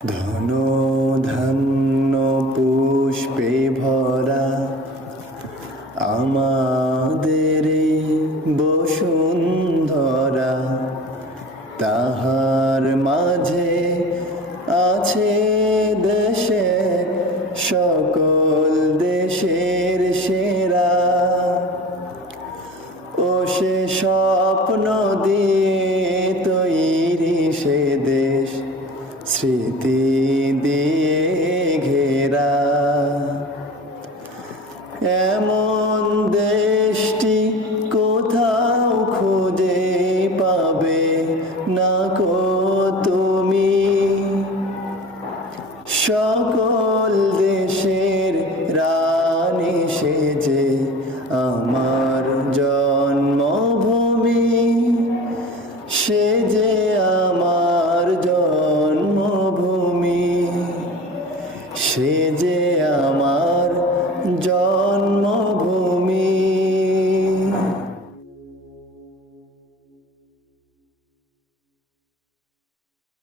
ধন ধান্য পুষ্পে ভরা আমাদের এই বসুন্ধরা, তাহার মাঝে আছে দেশে সকল দেশের সেরা। ও সে স্বপ্ন দিয়ে তৈরি সে দেশ, স্মৃতি দিয়ে ঘেরা। এমন দেশটি কোথাও খুঁজে পাবে না কো তুমি। সকল দেশের রানী সেজে আমার জন্মভূমি, সে যে আমার জন্মভূমি, সে যে আমার জন্মভূমি।